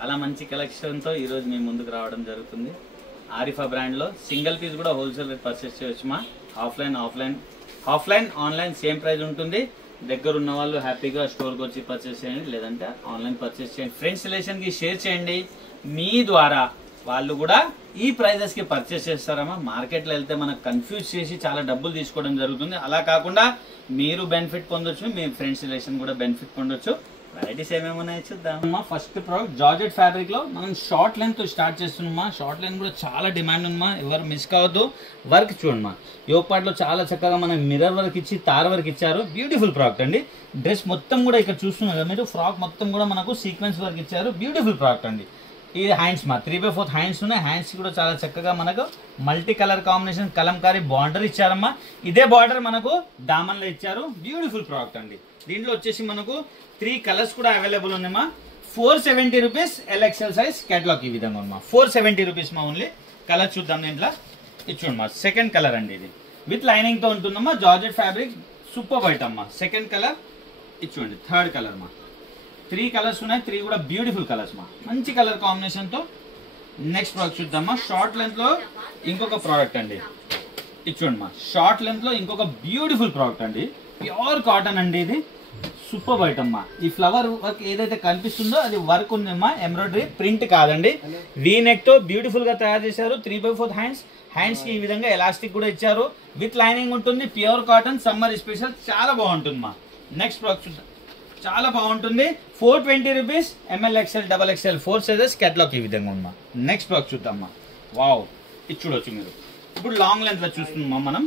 చాలా మంచి కలెక్షన్ తో ఈ రోజు మీ ముందుకు రావడం జరుగుతుంది. ఆరిఫా బ్రాండ్ లో సింగిల్ పీస్ కూడా హోల్సేల్ రేట్ పర్చేస్ చేయొచ్చు మా. ఆఫ్లైన్ ఆన్లైన్ సేమ్ ప్రైస్ ఉంటుంది. దగ్గర ఉన్న వాళ్ళు హ్యాపీగా స్టోర్ కి వచ్చి పర్చేస్ చేయండి, లేదంటే ఆన్లైన్ పర్చేస్ చేయండి. ఫ్రెండ్స్ రిలేషన్ కి షేర్ చేయండి. మీ ద్వారా వాళ్ళు కూడా ఈ ప్రైజెస్ కి పర్చేస్ చేస్తారమ్మా. మార్కెట్ లో వెళ్తే మనకు కన్ఫ్యూజ్ చేసి చాలా డబ్బులు తీసుకోవడం జరుగుతుంది. అలా కాకుండా మీరు బెనిఫిట్ పొందొచ్చు, మీ ఫ్రెండ్స్ రిలేషన్ కూడా బెనిఫిట్ పొందొచ్చు. వెరైటీస్ ఏమేమి ఉన్నాయో చూద్దాం. ఫస్ట్ ప్రోడక్ట్ జార్జెట్ ఫ్యాబ్రిక్ లో మనం షార్ట్ లెంత్ స్టార్ట్ చేస్తున్నామా. షార్ట్ లెంత్ కూడా చాలా డిమాండ్ ఉందమ్మా, ఎవరు మిస్ కావద్దు. వర్క్ చూడమ్మా, యోగ్ పార్ట్ లో చాలా చక్కగా మనకి మిర్రర్ వర్క్ ఇచ్చి తార వర్క్ ఇచ్చారు. బ్యూటిఫుల్ ప్రోడక్ట్ అండి. డ్రెస్ మొత్తం కూడా ఇక్కడ చూస్తున్నారు కదా మీరు, ఫ్రాక్ మొత్తం కూడా మనకు సీక్వెన్స్ వర్క్ ఇచ్చారు. బ్యూటిఫుల్ ప్రోడక్ట్ అండి. ఇది హ్యాండ్స్ మా 3/4 హ్యాండ్స్ ఉన్నాయి. హ్యాండ్స్ కూడా చాలా చక్కగా మనకు multi colour combination Kalamkari border ఇచ్చారమ్మా. ఇదే బార్డర్ మనకు దామన్ లో ఇచ్చారు. బ్యూటిఫుల్ ప్రోడక్ట్ అండి. దీంట్లో వచ్చేసి మనకు 3 కలర్స్ కూడా అవైలబుల్ ఉన్నాయమ్మా. 470 రూపీస్ ఎల్ఎక్స్ఎల్ సైజ్ కేటలాగ్ ఈ విధంగా ఉందమ్మా. 470 రూపీస్ మా ఓన్లీ. కలర్ చూద్దాం దీంట్లో. ఇది చూడమ్మా, సెకండ్ కలర్ అండి. ఇది విత్ లైనింగ్ తో ఉంటుందమ్మా. జార్జెట్ ఫ్యాబ్రిక్ సూపర్ వైట్ అమ్మా. సెకండ్ కలర్ ఇది చూడండి. థర్డ్ కలర్ మా 3 కలర్స్ ఉన్నాయి. 3 కూడా బ్యూటిఫుల్ కలర్స్ మా, మంచి కలర్ కాంబినేషన్ తో. నెక్స్ట్ ప్రోడక్ట్ చూద్దామా. షార్ట్ లెంత్ లో ఇంకొక ప్రోడక్ట్ అండి. ఇది చూడమ్మా, షార్ట్ లెంత్ లో ఇంకొక బ్యూటిఫుల్ ప్రోడక్ట్ అండి. ప్యూర్ కాటన్ అండి. ఇది సూపర్ వైట్ అమ్మా. ఈ ఫ్లవర్ వర్క్ ఏదైతే కనిపిస్తుందో అది వర్క్ ఉందమ్మా, ఎంబ్రాయిడరీ ప్రింట్ కాదండి. వీ నెక్ తో బ్యూటిఫుల్ గా తయారు చేశారు. 3/4 హ్యాండ్స్ కి ఈ విధంగా ఎలాస్టిక్ కూడా ఇచ్చారు. విత్ లైనింగ్ ఉంటుంది. ప్యూర్ కాటన్, సమ్మర్ స్పెషల్, చాలా బాగుంటుంది మా. నెక్స్ట్ ప్రోడక్ట్ చూద్దాం. చాలా బాగుంటుంది. 420 rupees M L XL double XL 4 sizes catalogue ఈ విధంగా ఉందమ్మా. నెక్స్ట్ ప్రోడక్ట్ చూద్దామా. వావ్, ఇది చూడొచ్చు మీరు. ఇప్పుడు లాంగ్ లెంత్ లో చూస్తున్నామా మనం.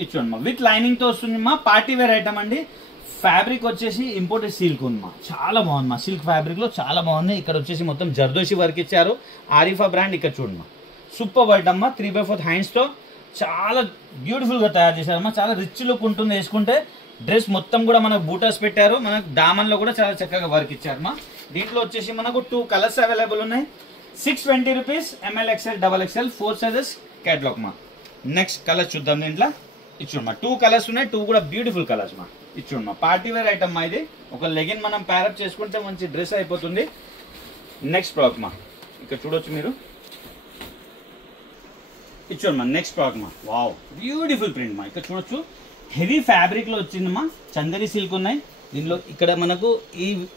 ఇది చూడమ్మా, విత్ లైనింగ్ తో వస్తుందమ్మా. పార్టీ వేర్ ఐటమ్ అండి. ఫ్యాబ్రిక్ వచ్చేసి ఇంపోర్టెడ్ సిల్క్ ఉందమ్మా. చాలా బాగుందమ్మా. సిల్క్ ఫ్యాబ్రిక్ లో చాలా బాగుంది. ఇక్కడ వచ్చేసి మొత్తం జర్దోషి వర్క్ ఇచ్చారు. ఆరిఫా బ్రాండ్. ఇక్కడ చూడమ్మా, సూపర్ వైట్ అమ్మా. 3/4 హ్యాండ్స్ తో చాలా బ్యూటిఫుల్ గా తయారు చేశారమ్మా. చాలా రిచ్ లుక్ ఉంటుంది వేసుకుంటే. డ్రెస్ మొత్తం కూడా మనకు బూటాస్ పెట్టారు. మనకు దామన్ లో కూడా చాలా చక్కగా వర్క్ ఇచ్చారమ్మా. దీంట్లో వచ్చేసి మనకు 2 కలర్స్ అవైలబుల్ ఉన్నాయి. 620 rupees M L XL double XL 4 sizes catalogue మా. నెక్స్ట్ కలర్ చూద్దాం. దీంట్లో ఇచ్చుడమ్మా 2 కలర్స్ ఉన్నాయి. 2 కూడా బ్యూటిఫుల్ కలర్స్ మా. ఇచ్చుడమ్మా, పార్టీ వేర్ ఐటమ్ మా. ఇది ఒక లెగిన్ మనం ప్యారప్ చేసుకుంటే మంచి డ్రెస్ అయిపోతుంది. నెక్స్ట్ ప్రోడక్ట్ మా, ఇక్కడ చూడొచ్చు మీరు. ఇచ్చుడమ్మా, నెక్స్ట్ ప్రోడక్ట్ మా. వావ్, బ్యూటిఫుల్ ప్రింట్ మా. ఇక్కడ చూడొచ్చు. హెవీ ఫ్యాబ్రిక్ లో వచ్చిందమ్మా. చందరి సిల్క్ ఉన్నాయి. దీనిలో ఇక్కడ మనకు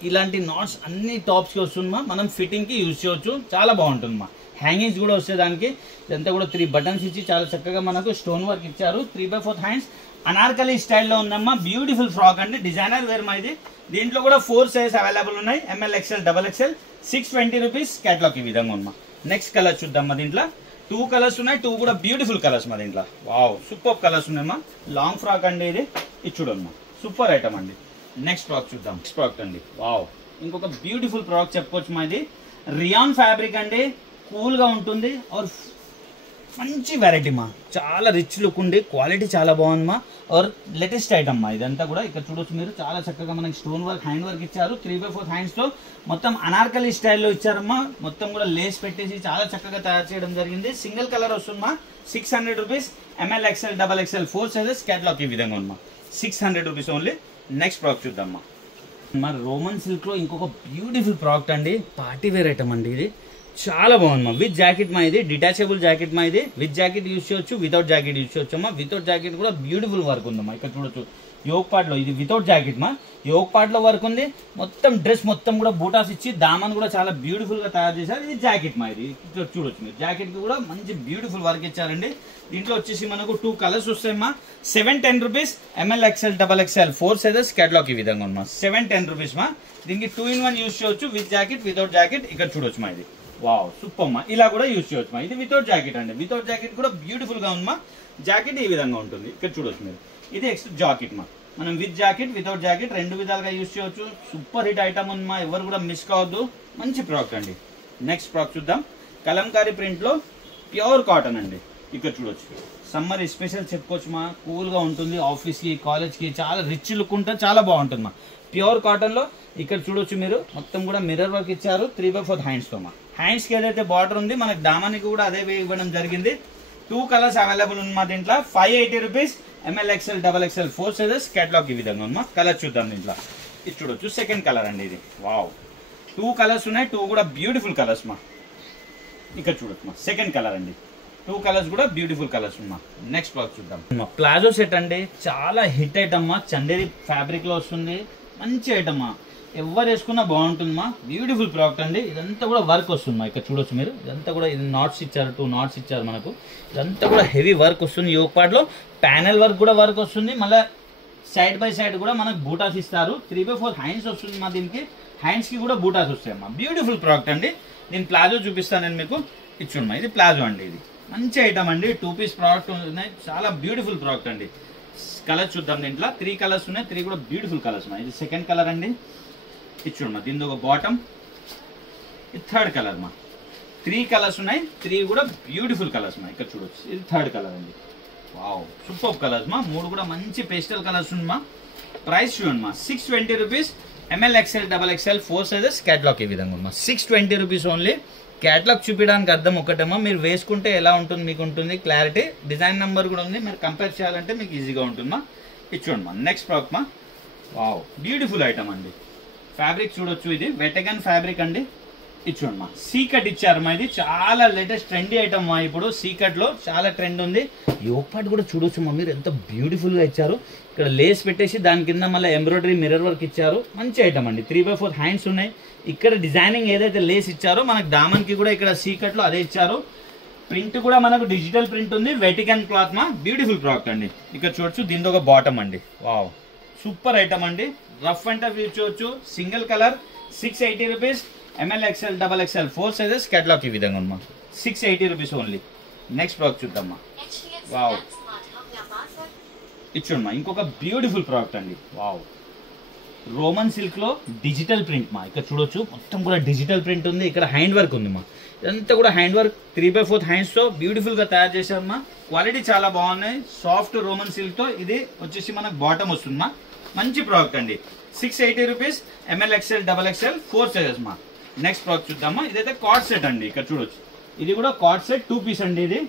ఇలాంటి నాట్స్ అన్ని టాప్స్ కి వస్తుందమ్మా. మనం ఫిట్టింగ్ కి యూజ్ చేయొచ్చు. చాలా బాగుంటుందమ్మా. హ్యాంగింగ్స్ కూడా వస్తాయి దానికి. ఇదంతా కూడా 3 బటన్స్ ఇచ్చి చాలా చక్కగా మనకు స్టోన్ వర్క్ ఇచ్చారు. 3/4 హ్యాండ్స్ అనార్కలి స్టైల్లో ఉందమ్మా. బ్యూటిఫుల్ ఫ్రాక్ అండి. డిజైనర్ వేర్ మా ఇది. దీంట్లో కూడా 4 సైజ్ అవైలబుల్ ఉన్నాయి. M L XL double XL 620 rupees catalogue ఈ విధంగా ఉందమ్మా. నెక్స్ట్ కలర్ చూద్దామా. దీంట్లో 2 కలర్స్ ఉన్నాయి. 2 కూడా బ్యూటిఫుల్ కలర్స్ మా. దీంట్లో వావ్, సూపర్ కలర్స్ ఉన్నాయమ్మా. లాంగ్ ఫ్రాక్ అండి. ఇది చూడమ్మా, సూపర్ ఐటమ్ అండి. నెక్స్ట్ ప్రోడక్ట్ చూద్దాం. నెక్స్ట్ ప్రోడక్ట్ అండి. వావ్, ఇంకొక బ్యూటిఫుల్ ప్రోడక్ట్ చెప్పుకోవచ్చు మా. ఇది రియాన్ ఫ్యాబ్రిక్ అండి. కూల్ గా ఉంటుంది. ఆర్ మంచి వెరైటీ మా. చాలా రిచ్ లుక్ ఉండి క్వాలిటీ చాలా బాగుంది. ఆర్ లేటెస్ట్ ఐటమ్ మా. ఇదంతా కూడా ఇక్కడ చూడొచ్చు మీరు. చాలా చక్కగా మనకి స్టోన్ వర్క్, హ్యాండ్ వర్క్ ఇచ్చారు. 3/4 హ్యాండ్స్ తో మొత్తం అనార్కలి స్టైల్లో ఇచ్చారమ్మా. మొత్తం కూడా లేస్ పెట్టేసి చాలా చక్కగా తయారు చేయడం జరిగింది. సింగిల్ కలర్ వస్తుందమ్మా. 600 rupees M L XL double XL 4 sizes catalogue ఈ విధంగా ఉందమ్మా. 600 రూపీస్ ఓన్లీ. నెక్స్ట్ ప్రోడక్ట్ చూద్దామా. మన రోమన్ సిల్క్ లో ఇంకొక బ్యూటిఫుల్ ప్రోడక్ట్ అండి. పార్టీ వేర్ ఐటమ్ అండి. ఇది చాలా బాగుందమ్మా. విత్ జాకెట్ మా. ఇది డిటాచబుల్ జాకెట్ మా. ఇది విత్ జాకెట్ యూజ్ చేయొచ్చు, వితౌట్ జాకెట్ యూజ్ చేయొచ్చు అమ్మా. వితౌట్ జాకెట్ కూడా బ్యూటిఫుల్ వర్క్ ఉందమ్మా. ఇక్కడ చూడొచ్చు. యోగ్ పార్ట్ లో ఇది వితౌట్ జాకెట్ మా. యోగ్ పార్ట్ లో వర్క్ ఉంది. మొత్తం డ్రెస్ మొత్తం కూడా బూటాస్ ఇచ్చి దామన్ కూడా చాలా బ్యూటిఫుల్ గా తయారు చేశారు. ఇది జాకెట్ మా. ఇది చూడొచ్చు మీరు. జాకెట్ కి కూడా మంచి బ్యూటిఫుల్ వర్క్ ఇచ్చారండి. దీంట్లో వచ్చేసి మనకు 2 కలర్స్ వస్తాయమ్మా. 710 rupees M L XL double XL 4 sizes catalogue ఈ విధంగా ఉందమ్మా. 710 రూపీస్ మా. దీనికి 2-in-1 యూజ్ చేయొచ్చు. With jacket, without jacket. ఇక్కడ చూడొచ్చు మా. ఇది వావ్, సూపర్ మా. ఇలా కూడా యూజ్ చేయొచ్చు మా. ఇది వితౌట్ జాకెట్ అండి. వితౌట్ జాకెట్ కూడా బ్యూటిఫుల్ గా ఉందమ్మా. జాకెట్ ఈ విధంగా ఉంటుంది. ఇక్కడ చూడొచ్చు మీరు. ఇది జాకెట్ మా. మనం విత్ జాకెట్, వితౌట్ జాకెట్ 2 విధాలుగా యూజ్ చేయొచ్చు. సూపర్ హిట్ ఐటమ్ ఉందమ్మా. ఎవరు కూడా మిస్ కావద్దు. మంచి ప్రోడక్ట్ అండి. నెక్స్ట్ ప్రోడక్ట్ చూద్దాం. కలంకారీ ప్రింట్ లో ప్యూర్ కాటన్ అండి. ఇక్కడ చూడొచ్చు. సమ్మర్ స్పెషల్ చెప్పుకోవచ్చు మా. కూల్ గా ఉంటుంది. ఆఫీస్ కి, కాలేజ్ కి చాలా రిచ్ లుక్ ఉంటుంది. చాలా బాగుంటుంది మా. ప్యూర్ కాటన్ లో ఇక్కడ చూడొచ్చు మీరు. మొత్తం కూడా మిర్రర్ వర్క్ ఇచ్చారు. 3/4 హ్యాండ్స్ తో మా. హ్యాండ్స్ కి ఏదైతే బార్డర్ ఉంది మనకి దామానికి కూడా అదే ఇవ్వడం జరిగింది. 2 కలర్స్ అవైలబుల్ ఉంది మా. దీంట్లో 580 rupees M L XL double XL 4 sizes catalogue ఈ విధంగా ఉందమ్మా. కలర్ చూద్దాం. దీంట్లో ఇది చూడొచ్చు. సెకండ్ కలర్ అండి. ఇది వావ్, 2 కలర్స్ ఉన్నాయి, 2 కూడా బ్యూటిఫుల్ కలర్స్ మా. ఇక్కడ చూడొచ్చు మా, సెకండ్ కలర్ అండి. 2 కలర్స్ కూడా బ్యూటిఫుల్ కలర్స్ మా. నెక్స్ట్ ఫ్రాక్ చూద్దాం. ప్లాజో సెట్ అండి, చాలా హిట్ ఐటమ్ మా. చందేరి ఫ్యాబ్రిక్ లో వస్తుంది, మంచి ఐటమ్ మా. ఎవరు వేసుకున్నా బాగుంటుందమ్మా. బ్యూటిఫుల్ ప్రోడక్ట్ అండి. ఇదంతా కూడా వర్క్ వస్తుంది మా. ఇక్కడ చూడొచ్చు మీరు, ఇదంతా కూడా ఇది నాట్స్ ఇచ్చారు, 2 నాట్స్ ఇచ్చారు మనకు. ఇదంతా కూడా హెవీ వర్క్ వస్తుంది. యోక్ పార్ట్ లో ప్యానెల్ వర్క్ కూడా వర్క్ వస్తుంది. మళ్ళీ సైడ్ బై సైడ్ కూడా మనకు బూటాస్ ఇస్తారు. 3/4 హ్యాండ్స్ వస్తుంది మా. దీనికి హ్యాండ్స్ కి కూడా బూటాస్ వస్తాయమ్మా. బ్యూటిఫుల్ ప్రోడక్ట్ అండి. నేను ప్లాజో చూపిస్తాను నేను మీకు. ఇచ్చుండమ్మా, ఇది ప్లాజో అండి. ఇది మంచి ఐటమ్ అండి. 2 పీస్ ప్రోడక్ట్ ఉన్నాయి, చాలా బ్యూటిఫుల్ ప్రోడక్ట్ అండి. కలర్ చూద్దాం. దీంట్లో 3 కలర్స్ ఉన్నాయి, 3 కూడా బ్యూటిఫుల్ కలర్స్ ఉన్నాయి. ఇది సెకండ్ కలర్ అండి. ఇచ్చుండమ్మా, దీని ఒక బాటమ్, ఇది థర్డ్ కలర్ మా. 3 కలర్స్ ఉన్నాయి, 3 కూడా బ్యూటిఫుల్ కలర్స్ ఉన్నాయి. ఇక్కడ చూడొచ్చు, ఇది థర్డ్ కలర్ అండి. వావ్, సూపర్ కలర్స్ మా. 3 కూడా మంచి పేస్టల్ కలర్స్ ఉంది మా. ప్రైస్ చూడండి మా, 620 రూపీస్. ML, XL, XXL 4 సైజెస్. క్యాటలాగ్ ఈ విధంగా ఉంది మా. 620 రూపీస్ ఓన్లీ. క్యాటలాగ్ చూపించడానికి అర్థం ఒకటేమో, మీరు వేసుకుంటే ఎలా ఉంటుంది మీకు ఉంటుంది క్లారిటీ. డిజైన్ నెంబర్ కూడా ఉంది, మీరు కంపేర్ చేయాలంటే మీకు ఈజీగా ఉంటుందమ్మా. ఇది చూడండి మా, నెక్స్ట్ ప్రాడక్ట్ మా. వావ్, బ్యూటిఫుల్ ఐటమ్ అండి. ఫ్యాబ్రిక్ చూడొచ్చు, ఇది వెటగన్ ఫ్యాబ్రిక్ అండి. ఇది చూడండి మా, సీకట్ ఇచ్చారు మా. ఇది చాలా లేటెస్ట్ ట్రెండీ ఐటమ్ మా. ఇప్పుడు సీకట్ లో చాలా ట్రెండ్ ఉంది. యోక్ పార్ట్ కూడా చూడొచ్చు మా మీరు, ఎంత బ్యూటిఫుల్ గా ఇచ్చారు. ఇక్కడ లేస్ పెట్టేసి దాని కింద మళ్ళీ ఎంబ్రాయిడరీ మిర్రర్ వర్క్ ఇచ్చారు. మంచి ఐటమ్ అండి. 3/4 హ్యాండ్స్ ఉన్నాయి. ఇక్కడ డిజైనింగ్ ఏదైతే లేస్ ఇచ్చారో మనకు దామన్ కి కూడా ఇక్కడ సీకట్ లో అదే ఇచ్చారు. ప్రింట్ కూడా మనకు డిజిటల్ ప్రింట్ ఉంది. వెటికన్ క్లాత్ మా. బ్యూటిఫుల్ ప్రోడక్ట్ అండి. ఇక్కడ చూడొచ్చు, దీని ఒక బాటమ్ అండి. వావ్, సూపర్ ఐటమ్ అండి. రఫ్ అండ్ టఫ్ యూజ్ చేయొచ్చు. Single colour, 680 rupees. ML, XL, XXL 4 సైజెస్. క్యాటలాగ్ ఈ విధంగా ఉందమ్మా. 680 రూపీస్ ఓన్లీ. నెక్స్ట్ ప్రోడక్ట్ చూద్దామా. వావ్, ఇచ్చుండమ్మా, ఇంకొక బ్యూటిఫుల్ ప్రోడక్ట్ అండి. వావ్, రోమన్ సిల్క్ లో డిజిటల్ ప్రింట్ మా. ఇక్కడ చూడొచ్చు, మొత్తం కూడా డిజిటల్ ప్రింట్ ఉంది. ఇక్కడ హ్యాండ్ వర్క్ ఉంది మా. ఇదంతా కూడా హ్యాండ్ వర్క్. 3/4 హ్యాండ్స్ తో బ్యూటిఫుల్ గా తయారు చేశారమ్మా. క్వాలిటీ చాలా బాగున్నాయి. సాఫ్ట్ రోమన్ సిల్క్ తో ఇది వచ్చేసి మనకు బాటమ్ వస్తుందమ్మా. మంచి ప్రోడక్ట్ అండి. 680 rupees. ML, XL, XXL 4 sizes మా. నెక్స్ట్ ప్రోడక్ట్ చూద్దామా. ఇదైతే కార్డ్ సెట్ అండి. ఇక్కడ చూడొచ్చు, ఇది కూడా కార్డ్ సెట్ 2 పీస్ అండి. ఇది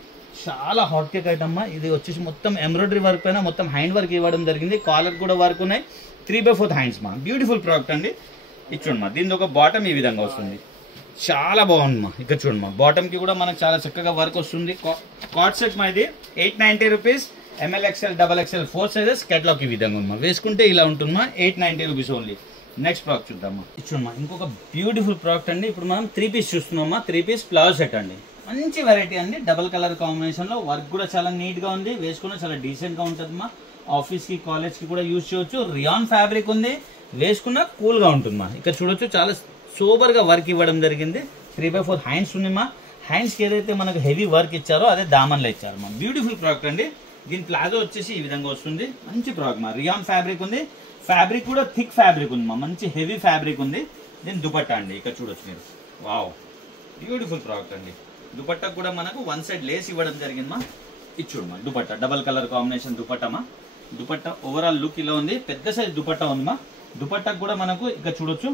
చాలా హాట్ కేక్ ఐటమ్ మా. ఇది వచ్చేసి మొత్తం ఎంబ్రాయిడరీ వర్క్ పైన మొత్తం హ్యాండ్ వర్క్ ఇవ్వడం జరిగింది. కాలర్ కూడా వర్క్ ఉన్నాయి. 3/4 హ్యాండ్స్ మా. బ్యూటిఫుల్ ప్రోడక్ట్ అండి. ఇది చూడండి మా, దీని ఒక బాటమ్ ఈ విధంగా వస్తుంది. చాలా బాగుంది మా. ఇక్కడ చూడండి మా, బాటమ్ కి కూడా మనకు చాలా చక్కగా వర్క్ వస్తుంది. కార్డ్ సెట్ మా. ఇది 890 రూపీస్. ML, XL, XXL 4 సైజెస్. క్యాటలాగ్ ఈ విధంగా ఉందమ్మా. వేసుకుంటే ఇలా ఉంటుందమ్మా. 890 రూపీస్ ఓన్లీ. నెక్స్ట్ ప్రోడక్ట్ చూద్దామా. ఇచ్చుమ్మా, ఇంకొక బ్యూటిఫుల్ ప్రోడక్ట్ అండి. ఇప్పుడు మనం 3 పీస్ చూస్తున్నామా. 3 పీస్ ప్లాజో సెట్ అండి. మంచి వెరైటీ అండి. డబుల్ కలర్ కాంబినేషన్ లో వర్క్ కూడా చాలా నీట్ గా ఉంది. వేసుకున్న చాలా డీసెంట్ గా ఉంటుందమ్మా. ఆఫీస్ కి, కాలేజ్ కి కూడా యూజ్ చేయొచ్చు. రియాన్ ఫ్యాబ్రిక్ ఉంది. వేసుకున్న కూల్ గా ఉంటుందమ్మా. ఇక్కడ చూడొచ్చు, చాలా సూపర్ గా వర్క్ ఇవ్వడం జరిగింది. 3/4 హ్యాండ్స్ ఉందమ్మా. హ్యాండ్స్ కి ఏదైతే మనకు హెవీ వర్క్ ఇచ్చారో అదే దామన్లో ఇచ్చారు మా. బ్యూటిఫుల్ ప్రోడక్ట్ అండి. దీని ప్లాజో వచ్చేసి ఈ విధంగా వస్తుంది. మంచి ప్రోడక్ట్ మా. రియాన్ ఫ్యాబ్రిక్ ఉంది. ఫ్యాబ్రిక్ కూడా థిక్ ఫ్యాబ్రిక్ ఉంది మా. మంచి హెవీ ఫ్యాబ్రిక్ ఉంది. దీని దుపట్టా అండి. ఇక్కడ చూడొచ్చు మీరు. వావ్, బ్యూటిఫుల్ ప్రోడక్ట్ అండి. దుపట్టా కూడా మనకు 1 సైడ్ లేస్ ఇవ్వడం జరిగింది మా. ఇది చూడమ్మా, dupatta double colour combination dupatta మా. దుపట్టా ఓవరాల్ లుక్ ఇలా ఉంది. పెద్ద సైజ్ దుపట్టా ఉంది మా. దుపట్టా కూడా మనకు ఇక్కడ చూడొచ్చు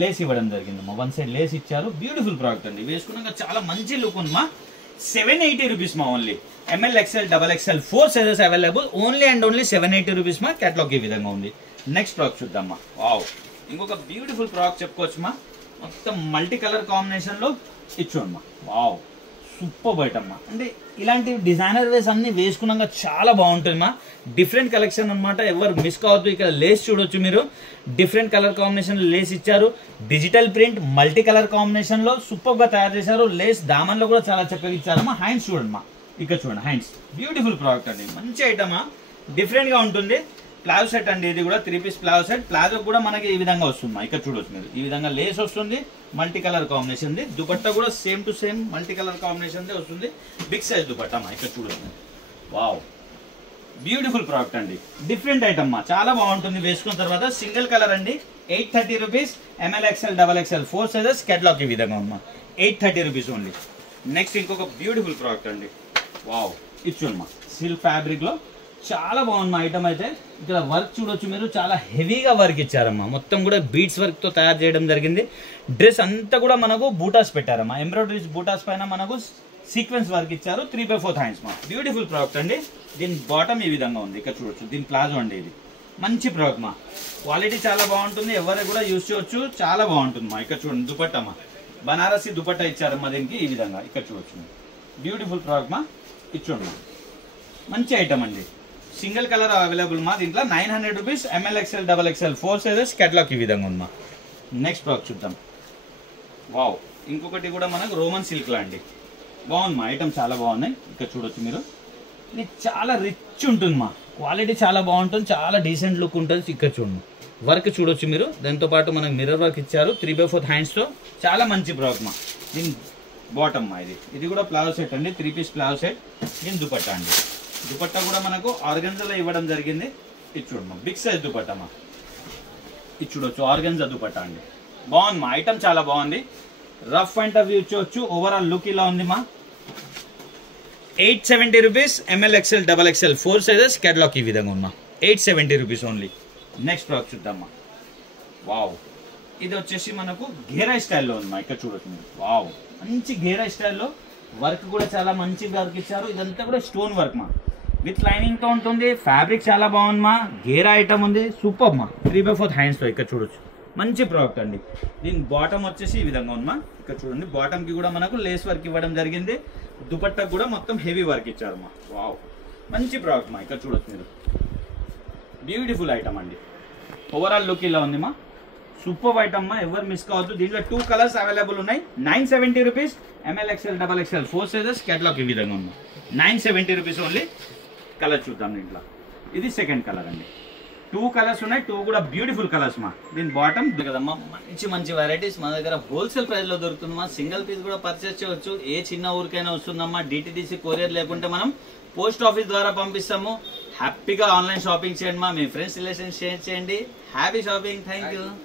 లేస్ ఇవ్వడం జరిగింది మా. 1 సైడ్ లేస్ ఇచ్చారు. బ్యూటిఫుల్ ప్రోడక్ట్ అండి. వేసుకున్నాక చాలా మంచి లుక్ ఉంది మా. 780 రూపీస్ మా only. ML, XL, XXL 4 sizes available. Only and only 780 rupees మా. క్యాటలాగ్ ఈ విధంగా ఉంది. నెక్స్ట్ ప్రోడక్ట్ చూద్దామా. వావ్, ఇంకొక బ్యూటిఫుల్ ప్రోడక్ట్ చెప్పుకోవచ్చు మా. మొత్తం మల్టీ కలర్ కాంబినేషన్ లో ఇచ్చోమ్మా. వావ్, సూపర్ ఐటమ్ మా. అంటే ఇలాంటి డిజైనర్ వేస్ అన్ని వేసుకున్నాక చాలా బాగుంటుంది మా. డిఫరెంట్ కలెక్షన్ అనమాట. ఎవరు మిస్ కావద్దు. ఇక్కడ లేస్ చూడొచ్చు మీరు. డిఫరెంట్ కలర్ కాంబినేషన్ లేస్ ఇచ్చారు. Digital print multi colour combination లో సూపర్ గా తయారు చేశారు. లేస్ దామన్ లో కూడా చాలా చక్కగా ఇచ్చారమ్మా. హ్యాండ్స్ చూడండి మా. ఇక్కడ చూడండి హ్యాండ్స్. బ్యూటిఫుల్ ప్రోడక్ట్ అండి. మంచి ఐటమా. డిఫరెంట్ గా ఉంటుంది. ప్లాజో సెట్ అండి. ఇది కూడా 3 పీస్ ప్లాజో సెట్. ప్లాజో కూడా మనకి ఈ విధంగా వస్తుంది. ఇక్కడ చూడొచ్చు మీరు. ఈ విధంగా లేస్ వస్తుంది. Multi colour combination. దుపట్టా కూడా same to same multi colour combination వస్తుంది. బిగ్ సైజ్ దుపట్టా మా. ఇక్కడ చూడొచ్చు. వావ్, బ్యూటిఫుల్ ప్రోడక్ట్ అండి. డిఫరెంట్ ఐటమ్ మా. చాలా బాగుంటుంది వేసుకున్న తర్వాత. సింగిల్ కలర్ అండి. 830 రూపీస్. ML, XL, XXL 4 సైజెస్. క్యాటలాగ్ ఈ విధంగా ఉందమ్మా. 830 రూపీస్ ఓన్లీ. నెక్స్ట్ ఇంకొక బ్యూటిఫుల్ ప్రోడక్ట్ అండి. వావ్, ఇచ్చుమ్మా, సిల్క్ ఫ్యాబ్రిక్ లో చాలా బాగుంది మా ఐటమ్ అయితే. ఇక్కడ వర్క్ చూడొచ్చు మీరు. చాలా హెవీగా వర్క్ ఇచ్చారమ్మా. మొత్తం కూడా బీడ్స్ వర్క్ తో తయారు చేయడం జరిగింది. డ్రెస్ అంతా కూడా మనకు బూటాస్ పెట్టారమ్మా. ఎంబ్రాయిడరీస్ బూటాస్ పైన మనకు సీక్వెన్స్ వర్క్ ఇచ్చారు. 3/4 హ్యాండ్స్ మా. బ్యూటిఫుల్ ప్రోడక్ట్ అండి. దీని బాటమ్ ఈ విధంగా ఉంది. ఇక్కడ చూడొచ్చు. దీని ప్లాజో అండి. ఇది మంచి ప్రోడక్ట్ మా. క్వాలిటీ చాలా బాగుంటుంది, ఎవరు కూడా యూజ్ చేయొచ్చు, చాలా బాగుంటుంది మా. ఇక్కడ చూడండి దుపట్టమ్మా, బనారసి దుపట్టా ఇచ్చారమ్మా దీనికి. ఈ విధంగా ఇక్కడ చూడొచ్చు, బ్యూటిఫుల్ ప్రోడక్ట్ మా. ఇచ్చోండి, మంచి ఐటమ్ అండి. సింగిల్ కలర్ అవైలబుల్ మా దీంట్లో. 900 rupees, ML XL XXL 4 sizes. Catalogue ఈ విధంగా ఉందా. నెక్స్ట్ ప్రోడక్ట్ చూద్దాం. వావ్, ఇంకొకటి కూడా మనకు రోమన్ సిల్క్ లా అండి. బాగుంది మా, ఐటమ్ చాలా బాగున్నాయి. ఇక్కడ చూడొచ్చు మీరు, ఇది చాలా రిచ్ ఉంటుంది మా, క్వాలిటీ చాలా బాగుంటుంది, చాలా డీసెంట్ లుక్ ఉంటుంది. ఇక్కడ చూడండి వర్క్ చూడొచ్చు మీరు. దాంతో పాటు మనకు మిర్రర్ వర్క్ ఇచ్చారు 3/4 హ్యాండ్స్తో. చాలా మంచి ప్రోడక్ట్ మా. దీని బాటమ్ మా, ఇది కూడా ప్లాజో సెట్ అండి, 3 పీస్ ప్లాజో సెట్. దీని దుపట్టా అండి, దుపట్టా కూడా మనకు ఆర్గన్జాలో ఇవ్వడం జరిగింది. ఇది చూడమ్మా, బిగ్ సైజ్ దుపట్టా మా. ఇది చూడొచ్చు, ఆర్గన్జా దుపట్టా అండి. బాగుంది మా, ఐటమ్ చాలా బాగుంది. రఫ్ అండ్ టఫ్ యూజ్ చేయొచ్చు. ఓవరాల్ లుక్ ఇలా ఉంది మా. 870 rupees, ML XL XXL 4 sizes. Catalogue ఈ విధంగా ఉన్నా. 870 రూపీస్ ఓన్లీ. నెక్స్ట్ ప్రోడక్ట్ చూద్దామా. వావ్, ఇది వచ్చేసి మనకు ఘేరాయ్ స్టైల్లో ఉంది మా. ఇక్కడ చూడొచ్చు మీరు. వావ్, మంచి ఘేరాయ్ స్టైల్లో వర్క్ కూడా చాలా మంచి వర్క్ ఇచ్చారు. ఇదంతా కూడా స్టోన్ వర్క్ మా, విత్ లైనింగ్ తో ఉంటుంది. ఫ్యాబ్రిక్ చాలా బాగుంది మా. గేరా ఐటమ్ ఉంది, సూపర్ మా. 3/4 హ్యాండ్స్ తో. ఇక్కడ చూడొచ్చు, మంచి ప్రోడక్ట్ అండి. దీని బాటమ్ వచ్చేసి ఈ విధంగా ఉంది మా. ఇక్కడ చూడండి, బాటమ్ కి కూడా మనకు లేస్ వర్క్ ఇవ్వడం జరిగింది. దుపట్టా కూడా మొత్తం హెవీ వర్క్ ఇచ్చారు మా. వావ్, మంచి ప్రోడక్ట్ మా. ఇక్కడ చూడొచ్చు మీరు, బ్యూటిఫుల్ ఐటమ్ అండి. ఓవరాల్ లుక్ ఇలా ఉంది మా. సూపర్ ఐటమ్ మా, ఎవరు మిస్ కావద్దు. దీంట్లో 2 కలర్స్ అవైలబుల్ ఉన్నాయి. 970 rupees, ML XL XXL 4 sizes. Catalogue ఈ విధంగా ఉంది. 970 రూపీస్ ఓన్లీ. కలర్ చూద్దాం దీంట్లో. ఇది సెకండ్ కలర్ అండి. 2 కలర్స్ ఉన్నాయి, 2 కూడా బ్యూటిఫుల్ కలర్స్ మా. దీని బాటమ్ కదమ్మా, మంచి వెరైటీస్ మన దగ్గర హోల్సేల్ ప్రైస్ లో దొరుకుతుంది మా. సింగిల్ పీస్ కూడా పర్చేస్ చేయవచ్చు. ఏ చిన్న ఊరికైనా వస్తుందమ్మా. DTDC కొరియర్ లేకుంటే మనం పోస్ట్ ఆఫీస్ ద్వారా పంపిస్తాము. హ్యాపీగా ఆన్లైన్ షాపింగ్ చేయండి మా. మీ ఫ్రెండ్స్ రిలేషన్స్ షేర్ చేయండి. Happy shopping. Thank you.